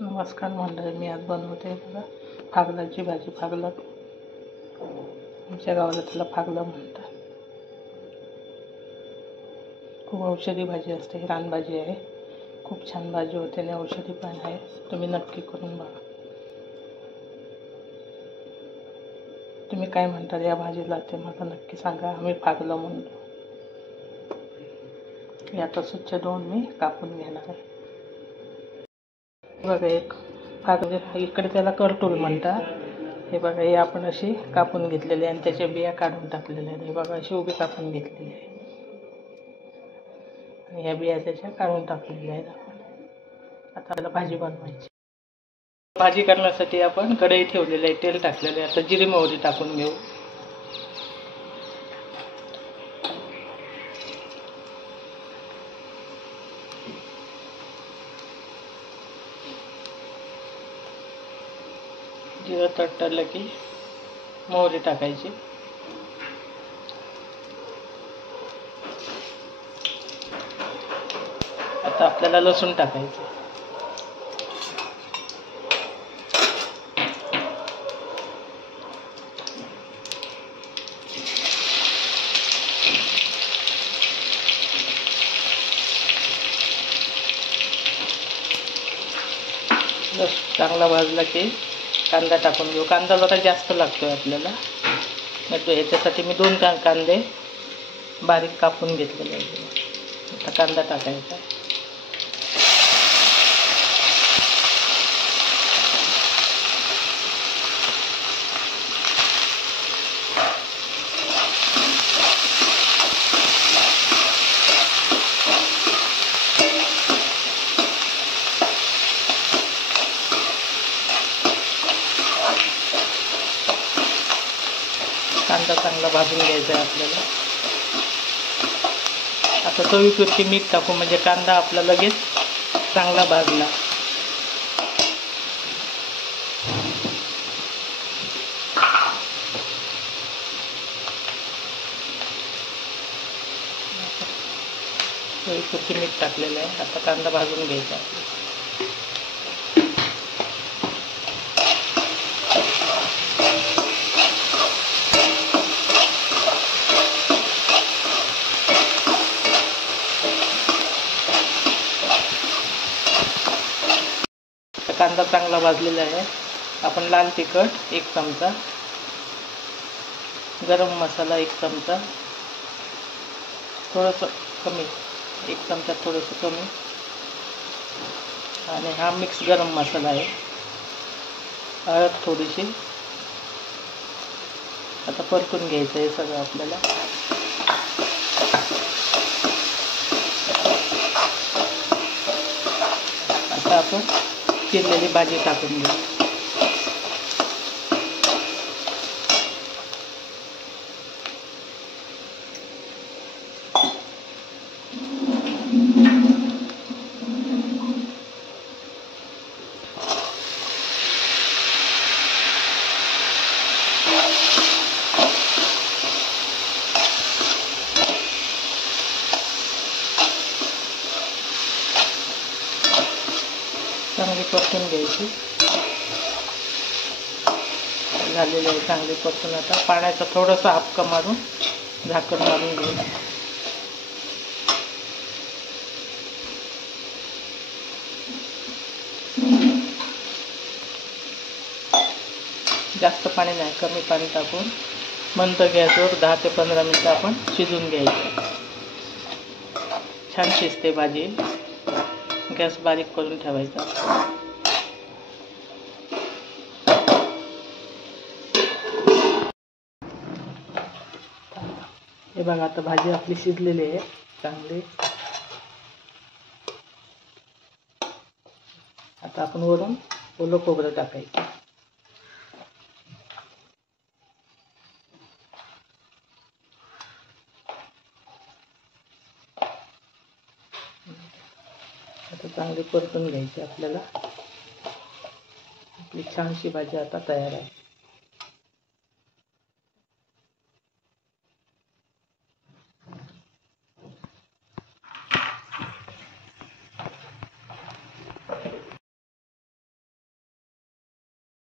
नमस्कार मंडळी, मी आज बनवते बघा फागलाची भाजी. फागला आमच्या गावाला त्याला फागला म्हणतात. खूप औषधी भाजी असते, रानभाजी आहे. खूप छान भाजी होते आणि औषधी पण आहे. तुम्ही नक्की करून बघा. तुम्ही काय म्हणता या भाजीला ते मला नक्की सांगा. आम्ही फागला म्हणतो. हे आता स्वच्छ धुवून मी कापून घेणार आहे. बघा एक फागले, इकडे त्याला करटूल म्हणतात. हे बघा, हे आपण अशी कापून घेतलेली आणि त्याच्या बिया काढून टाकलेल्या आहेत. हे बघा, अशी उभी कापून घेतलेली आहे आणि ह्या बिया त्याच्या काढून टाकलेल्या आहेत. आता आपल्याला भाजी बनवायची. भाजी करण्यासाठी आपण कढई ठेवलेली आहे, तेल टाकलेलं आहे. आता जिरी मोहरी टाकून घेऊ. जिरं तडतडलं की मोहरी टाकायची. आता आपल्याला लसूण टाकायचं. लसूण चांगला भाजला की कांदा टाकून घेऊ. कांदा जरा जास्त लागतोय आपल्याला, तर याच्यासाठी मी 2 कांदे बारीक कापून घेतलेले आहेत. आता कांदा टाकायचा. कांदा चांगला भाजून घ्यायचा आहे आपल्याला. आता चवीपुरती मीठ टाकू, म्हणजे कांदा आपला लगेच चांगला भाजला. चवीपुरती मीठ टाकलेलं आहे. आता कांदा भाजून घ्यायचा. कांदा चांगला भाजलेला आहे. आपण लाल तिखट 1 चमचा, गरम मसाला 1 चमचा, थोडंसं कमी, 1 चमचा थोडंसं कमी, आणि हा मिक्स गरम मसाला आहे. हळद थोडीशी. आता परतून घ्यायचं आहे सगळं आपल्याला. आता आपण चिरलेली भाजी टाकून घेऊ. चांगली परतून घ्यायची. झालेली आहे चांगली परतून. आता पाण्याचा थोडासा हापका मारून झाकण मारून घ्यायचं. जास्त पाणी नाही, कमी पाणी टाकून मंद गॅसवर 10 ते 15 मिनिटं आपण शिजून घ्यायचं. छान शिजते भाजी. गॅस बारीक करून ठेवायचा. हे बघा, आता भाजी आपली शिजलेली आहे चांगली. आता आपण वरून ओलं खोबरं टाकायचं. आता चांगली परतून घ्यायची आपल्याला. आपली छानशी भाजी आता तयार आहे.